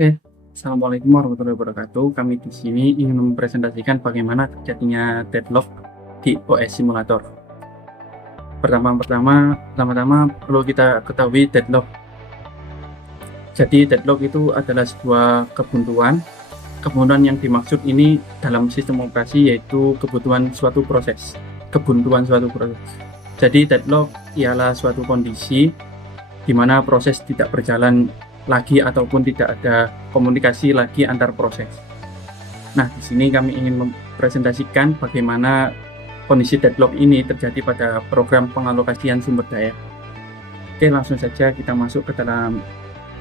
Assalamualaikum warahmatullahi wabarakatuh. Kami di sini ingin mempresentasikan bagaimana terjadinya deadlock di OS Simulator. Pertama-tama perlu kita ketahui deadlock. Jadi deadlock itu adalah sebuah kebuntuan. Kebuntuan yang dimaksud ini dalam sistem operasi yaitu kebuntuan suatu proses. Jadi deadlock ialah suatu kondisi di mana proses tidak berjalan lagi ataupun tidak ada komunikasi lagi antar proses. Nah, di sini kami ingin mempresentasikan bagaimana kondisi deadlock ini terjadi pada program pengalokasian sumber daya. Oke, langsung saja kita masuk ke dalam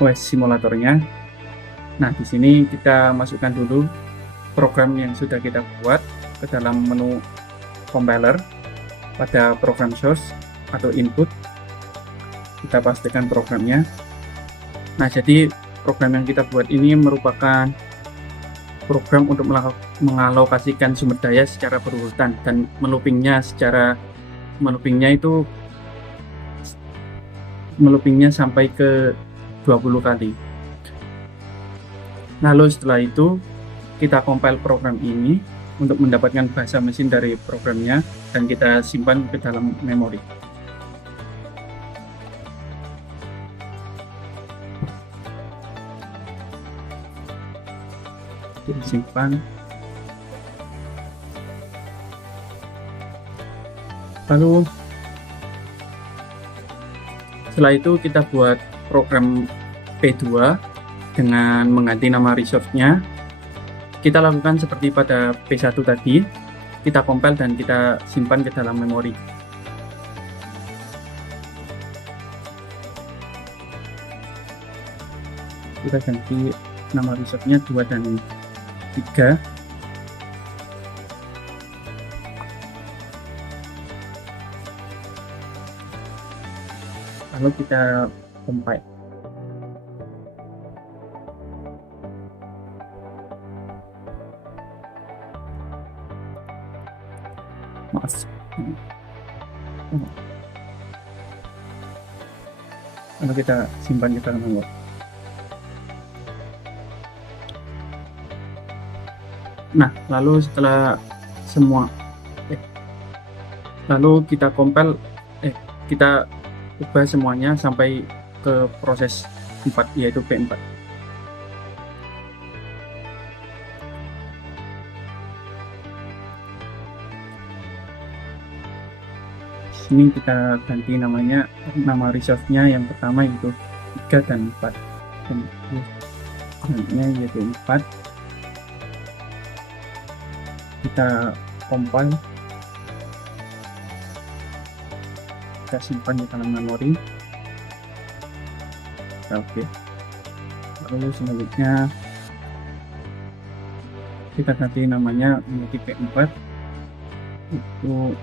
OS simulatornya. Nah, di sini kita masukkan dulu program yang sudah kita buat ke dalam menu compiler pada program source atau input. Kita pastikan programnya. Nah, jadi program yang kita buat ini merupakan program untuk mengalokasikan sumber daya secara berurutan dan meloopingnya sampai ke 20 kali. Lalu setelah itu kita compile program ini untuk mendapatkan bahasa mesin dari programnya dan kita simpan ke dalam memori. Disimpan. Lalu setelah itu kita buat program P2 dengan mengganti nama resource-nya. Kita lakukan seperti pada P1 tadi, kita compile dan kita simpan ke dalam memori. Kita ganti nama resource-nya 2 dan 3. Lalu kita compile. Lalu kita simpan di dalam memori. Nah, lalu setelah lalu kita compile, kita ubah semuanya sampai ke proses 4, yaitu P4. Ini kita ganti nama resource-nya yang pertama yaitu 3 dan 4. Dan yaitu 4. Kita compile, kita simpan di dalam memori. Oke. Lalu selanjutnya kita ganti namanya menjadi P4, itu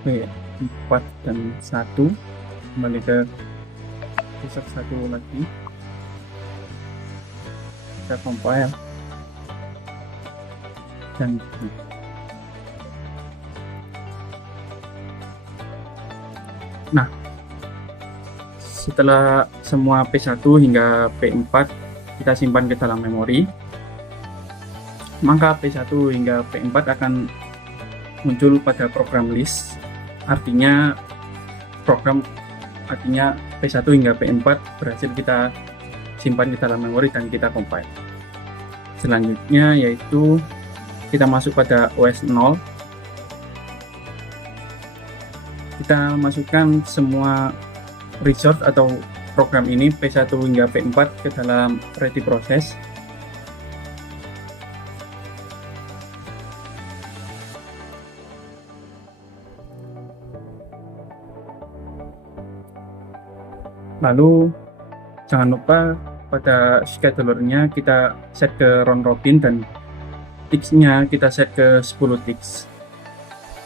P4 dan 1, kembali ke resource 1 lagi. Kita compile dan nah, setelah semua P1 hingga P4 kita simpan ke dalam memori, maka P1 hingga P4 akan muncul pada program list. Artinya P1 hingga P4 berhasil kita simpan di dalam memori dan kita compile. Selanjutnya yaitu kita masuk pada OS 0. Kita masukkan semua resource atau program ini P1 hingga P4 ke dalam ready process. Lalu jangan lupa pada schedulernya kita set ke round robin dan ticksnya kita set ke 10 ticks.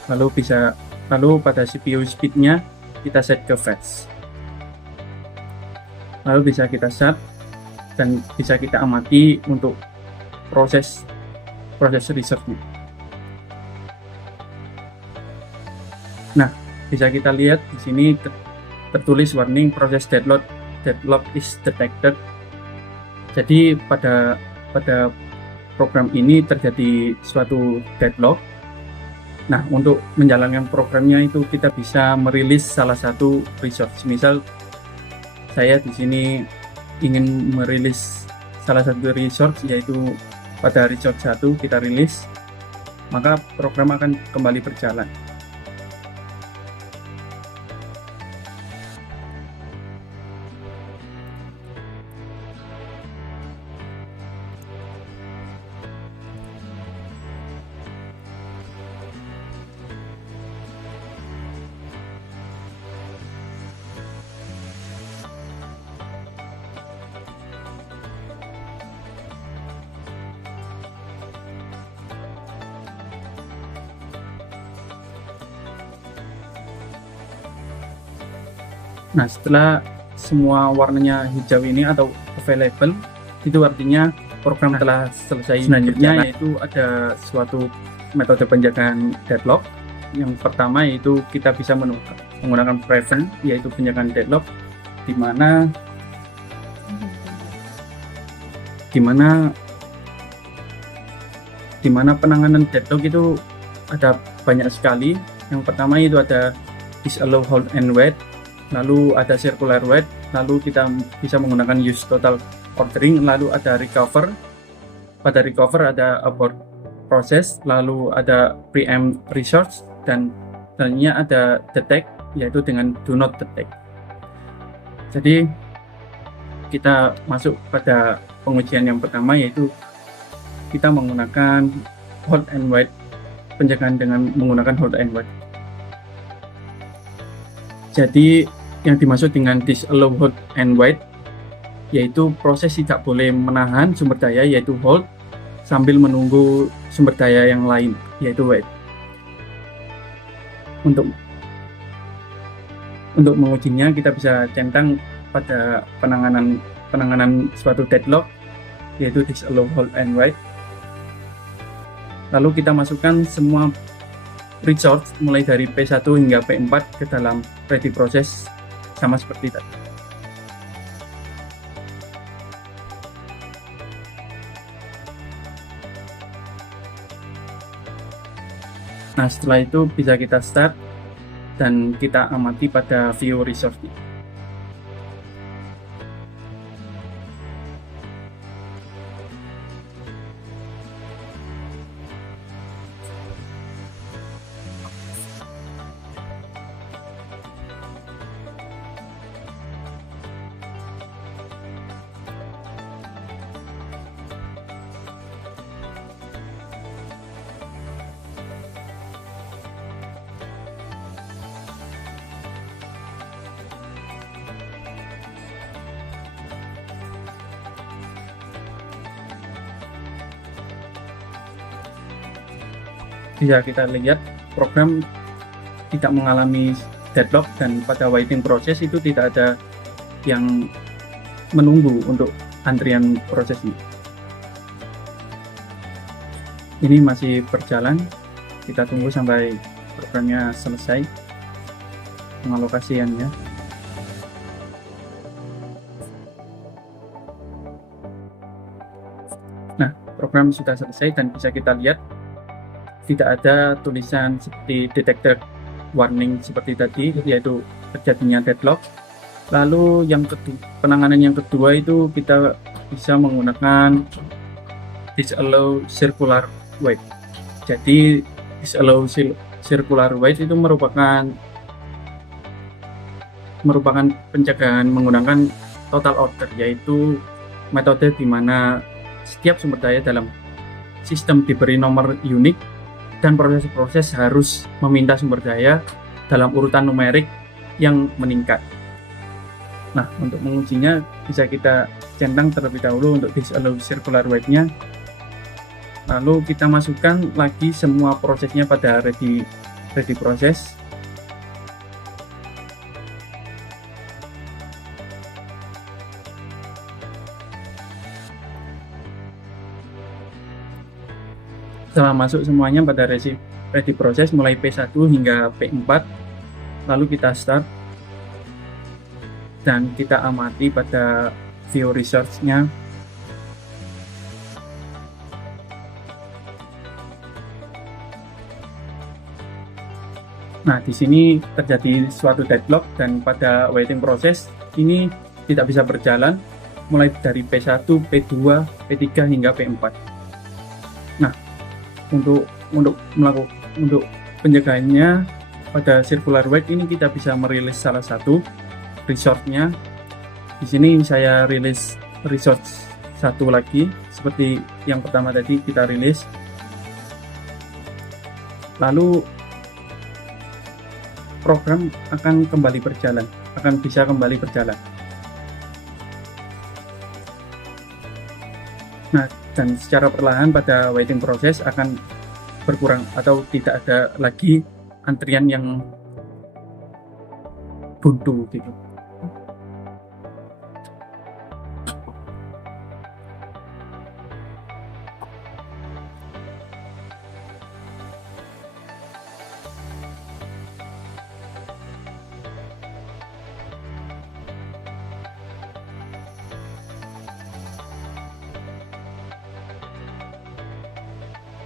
Lalu pada CPU speednya kita set ke fast. Lalu bisa kita start dan bisa kita amati untuk proses research-nya. Nah, bisa kita lihat di sini tertulis warning process deadlock is detected. Jadi pada program ini terjadi suatu deadlock. Nah, untuk menjalankan programnya itu kita bisa merilis salah satu resource. Misal saya di sini ingin merilis salah satu resource, yaitu pada resource 1 kita rilis, maka program akan kembali berjalan. Nah, setelah semua warnanya hijau ini atau available, itu artinya program telah selesai. Selanjutnya yaitu ada suatu metode penjagaan deadlock. Yang pertama yaitu kita bisa menggunakan prevent, yaitu penjagaan deadlock, di mana penanganan deadlock itu ada banyak sekali. Yang pertama itu ada disallow hold and wait, lalu ada circular wait, lalu kita bisa menggunakan use total ordering, lalu ada recover. Pada recover ada abort process, lalu ada preempt resource, dan selanjutnya ada detect, yaitu dengan do not detect. Jadi kita masuk pada pengujian yang pertama, yaitu kita menggunakan hold and wait, penjagaan dengan menggunakan hold and wait. Jadi yang dimaksud dengan disallow hold and wait, yaitu proses tidak boleh menahan sumber daya, yaitu hold, sambil menunggu sumber daya yang lain, yaitu wait. Untuk mengujinya kita bisa centang pada penanganan suatu deadlock, yaitu disallow hold and wait. Lalu kita masukkan semua resource mulai dari P1 hingga P4 ke dalam ready process, sama seperti tadi. Nah, setelah itu bisa kita start dan kita amati pada view resource. Bisa kita lihat program tidak mengalami deadlock, dan pada waiting proses itu tidak ada yang menunggu untuk antrian proses ini. Ini masih berjalan, kita tunggu sampai programnya selesai pengalokasiannya. Nah, program sudah selesai dan bisa kita lihat tidak ada tulisan seperti detected warning seperti tadi, yaitu terjadinya deadlock. Lalu penanganan yang kedua itu kita bisa menggunakan disallow circular wait. Jadi disallow circular wait itu merupakan pencegahan menggunakan total order, yaitu metode di mana setiap sumber daya dalam sistem diberi nomor unik dan proses-proses harus meminta sumber daya dalam urutan numerik yang meningkat. Nah, untuk mengujinya bisa kita centang terlebih dahulu untuk disallow circular wait-nya. Lalu kita masukkan lagi semua prosesnya pada ready proses. Setelah masuk semuanya pada ready proses mulai P1 hingga P4, lalu kita start dan kita amati pada view resource-nya Nah, di sini terjadi suatu deadlock dan pada waiting proses ini tidak bisa berjalan mulai dari P1, P2, P3 hingga P4. Nah, untuk penjagaannya pada circular wait ini kita bisa merilis salah satu resource-nya. Di sini saya rilis resource satu lagi seperti yang pertama tadi kita rilis. Lalu program akan kembali berjalan, akan bisa kembali berjalan. Nah, dan secara perlahan pada waiting proses akan berkurang atau tidak ada lagi antrian yang buntu gitu.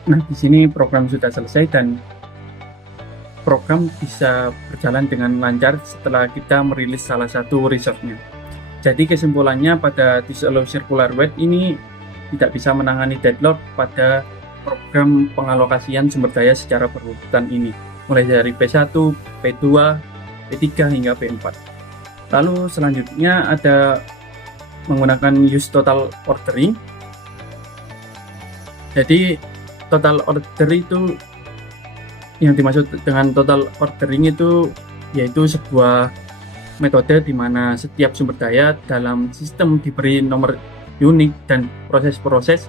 Nah, di sini program sudah selesai dan program bisa berjalan dengan lancar setelah kita merilis salah satu resource-nya. Jadi kesimpulannya pada Disallow Circular Wait ini tidak bisa menangani deadlock pada program pengalokasian sumber daya secara berurutan ini, mulai dari P1, P2, P3 hingga P4. Lalu selanjutnya ada menggunakan use total ordering. Jadi total order itu, yang dimaksud dengan total ordering itu yaitu sebuah metode di mana setiap sumber daya dalam sistem diberi nomor unik dan proses-proses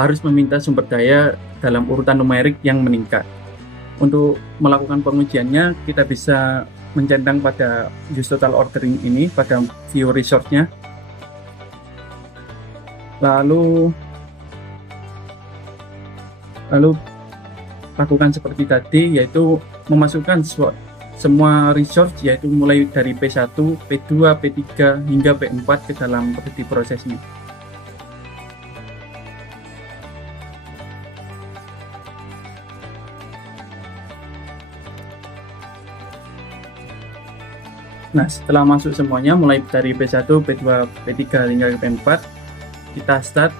harus meminta sumber daya dalam urutan numerik yang meningkat. Untuk melakukan pengujiannya kita bisa mencentang pada use total ordering ini pada view resource-nya. Lalu lakukan seperti tadi, yaitu memasukkan semua resource, yaitu mulai dari P1, P2, P3 hingga P4 ke dalam ready prosesnya. Nah, setelah masuk semuanya mulai dari P1, P2, P3 hingga P4, kita start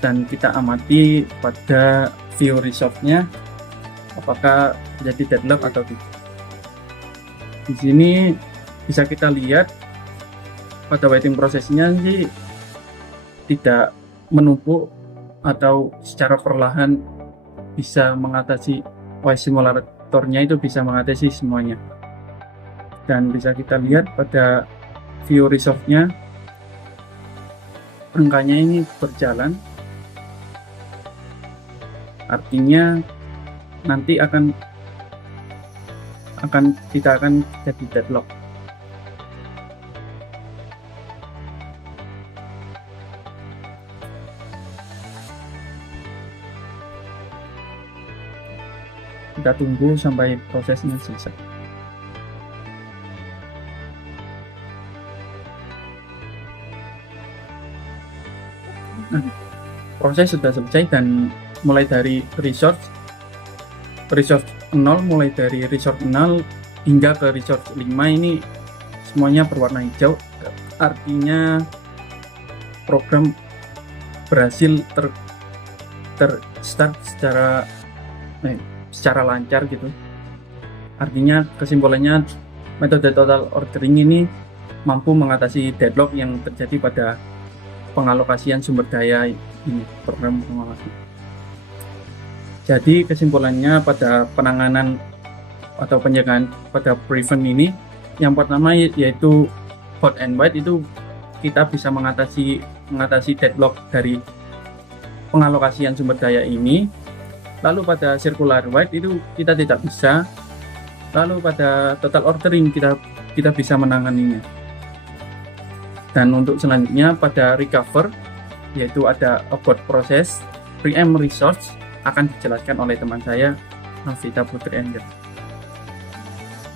dan kita amati pada view resource-nya apakah terjadi deadlock atau tidak. Di sini bisa kita lihat pada waiting prosesnya sih tidak menumpuk atau secara perlahan bisa mengatasi OS simulatornya itu bisa mengatasi semuanya. Dan bisa kita lihat pada view resource-nya angkanya ini berjalan. Artinya nanti tidak akan jadi deadlock. Kita tunggu sampai prosesnya selesai. Nah, proses sudah selesai dan mulai dari resource 0, mulai dari resource 0 hingga ke resource 5 ini semuanya berwarna hijau, artinya program berhasil terstart secara lancar gitu. Artinya kesimpulannya metode total ordering ini mampu mengatasi deadlock yang terjadi pada pengalokasian sumber daya ini, program pengalokasian. Jadi kesimpulannya pada penanganan atau penjagaan pada prevent ini, yang pertama yaitu hot and wait, itu kita bisa mengatasi deadlock dari pengalokasian sumber daya ini. Lalu pada circular wait itu kita tidak bisa. Lalu pada total ordering kita bisa menanganinya. Dan untuk selanjutnya pada recover, yaitu ada about process, preempt resource, akan dijelaskan oleh teman saya, Novita Putri Angel.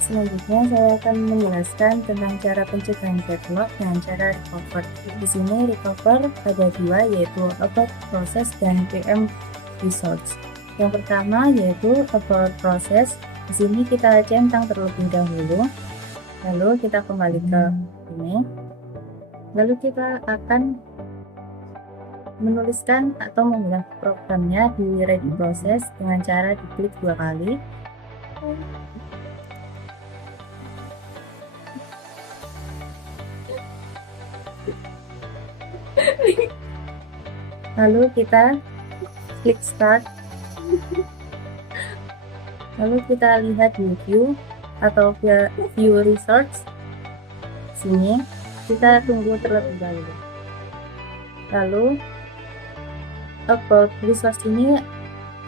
Selanjutnya saya akan menjelaskan tentang cara pencegahan deadlock dan cara recover. Di sini recover ada dua, yaitu about process dan PM resource. Yang pertama yaitu about process. Di sini kita centang terlebih dahulu, lalu kita kembali ke ini, lalu kita akan menuliskan atau membuat programnya di ready process dengan cara diklik 2 kali. Lalu kita klik start, lalu kita lihat di view atau view resource. Sini kita tunggu terlebih dahulu. Lalu about resource ini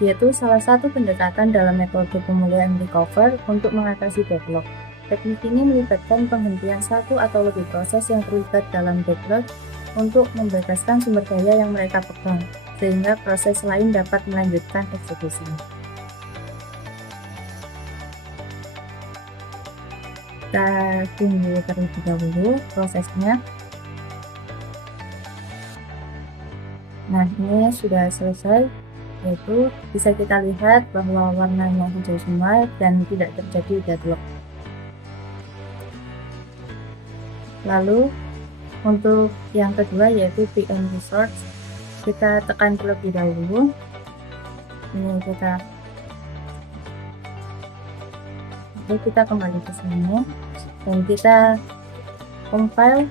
yaitu salah satu pendekatan dalam metode pemulihan recover untuk mengatasi backlog. Teknik ini melibatkan penghentian satu atau lebih proses yang terlibat dalam backlog untuk membebaskan sumber daya yang mereka pegang, sehingga proses lain dapat melanjutkan eksekusi. Kita tunggu terlebih dahulu prosesnya. Nah, ini sudah selesai, yaitu bisa kita lihat bahwa warnanya hijau semua dan tidak terjadi deadlock. Lalu untuk yang kedua yaitu PM Resource, kita tekan terlebih dahulu. Ini kita kembali ke sini dan kita compile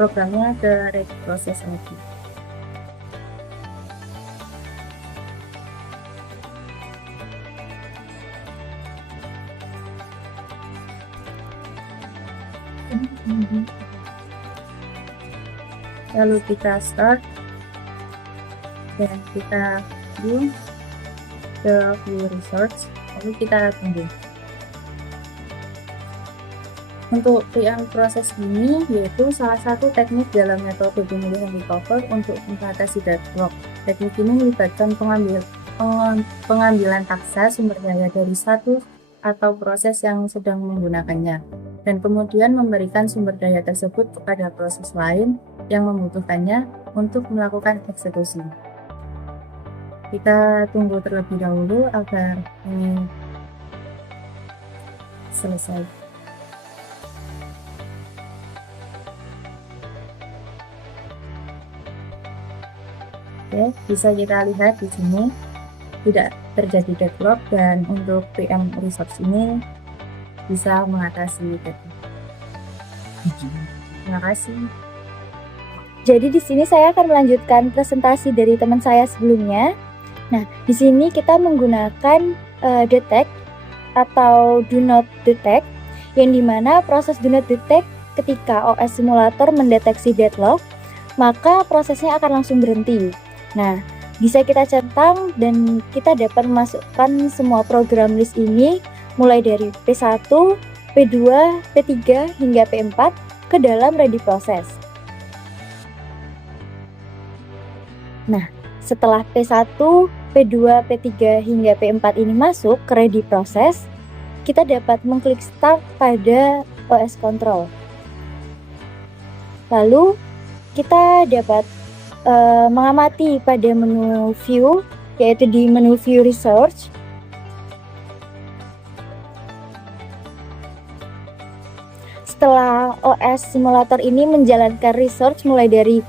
programnya ke ready process lagi. Lalu kita start dan kita view ke view resource, lalu kita tunggu. Untuk PM proses ini yaitu salah satu teknik dalam metode pemulihan recover untuk mengatasi deadlock. Teknik ini melibatkan pengambilan paksa sumber daya dari satu atau proses yang sedang menggunakannya, dan kemudian memberikan sumber daya tersebut kepada proses lain yang membutuhkannya untuk melakukan eksekusi. Kita tunggu terlebih dahulu agar ini selesai. Oke, bisa kita lihat di sini tidak terjadi deadlock, dan untuk PM resource ini bisa mengatasi deadlock. Terima kasih. Jadi di sini saya akan melanjutkan presentasi dari teman saya sebelumnya. Nah, di sini kita menggunakan detect atau do not detect, yang dimana proses do not detect ketika OS simulator mendeteksi deadlock, maka prosesnya akan langsung berhenti. Nah, bisa kita centang dan kita dapat memasukkan semua program list ini mulai dari P1, P2, P3 hingga P4 ke dalam ready process. Nah, setelah P1, P2, P3 hingga P4 ini masuk ke ready process, kita dapat mengklik start pada OS control. Lalu kita dapat mengamati pada menu view, yaitu di menu view research. Setelah OS simulator ini menjalankan research mulai dari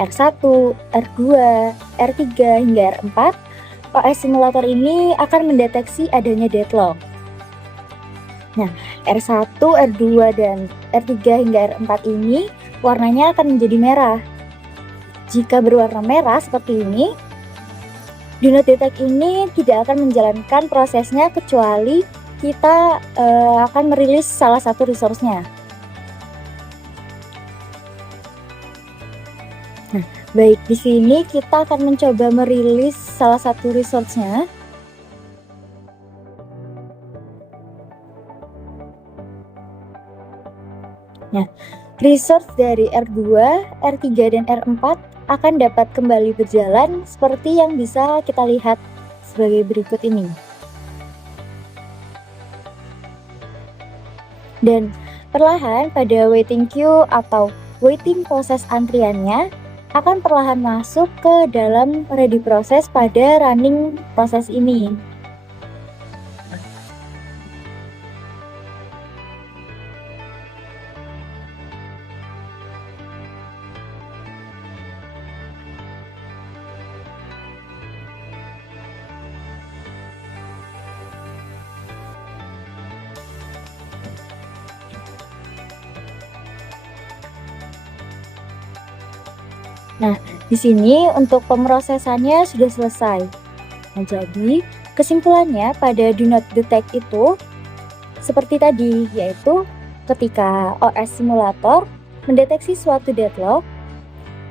R1, R2, R3 hingga R4, OS simulator ini akan mendeteksi adanya deadlock. Nah, R1, R2, dan R3 hingga R4 ini warnanya akan menjadi merah. Jika berwarna merah seperti ini, do not detect ini tidak akan menjalankan prosesnya kecuali kita akan merilis salah satu resource-nya. Nah, baik, di sini kita akan mencoba merilis salah satu resource-nya. Nah, resource dari R2, R3, dan R4 akan dapat kembali berjalan seperti yang bisa kita lihat sebagai berikut ini. Dan perlahan pada waiting queue atau waiting proses antriannya, akan perlahan masuk ke dalam ready proses pada running proses ini. Nah, di sini untuk pemrosesannya sudah selesai. Nah, jadi kesimpulannya pada do not detect itu seperti tadi, yaitu ketika OS simulator mendeteksi suatu deadlock,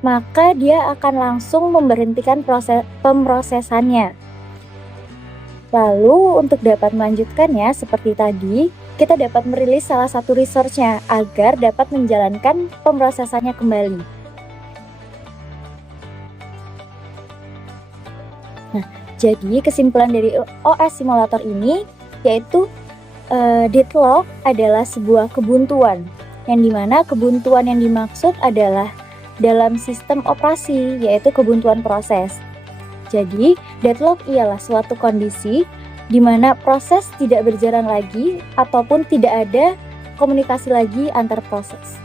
maka dia akan langsung memberhentikan proses pemrosesannya. Lalu untuk dapat melanjutkannya seperti tadi, kita dapat merilis salah satu resource-nya agar dapat menjalankan pemrosesannya kembali. Nah, jadi kesimpulan dari OS simulator ini yaitu deadlock adalah sebuah kebuntuan, yang dimana kebuntuan yang dimaksud adalah dalam sistem operasi, yaitu kebuntuan proses. Jadi, deadlock ialah suatu kondisi di mana proses tidak berjalan lagi ataupun tidak ada komunikasi lagi antar proses.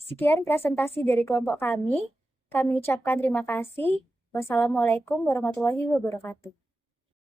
Sekian presentasi dari kelompok kami. Kami ucapkan terima kasih. Wassalamualaikum warahmatullahi wabarakatuh.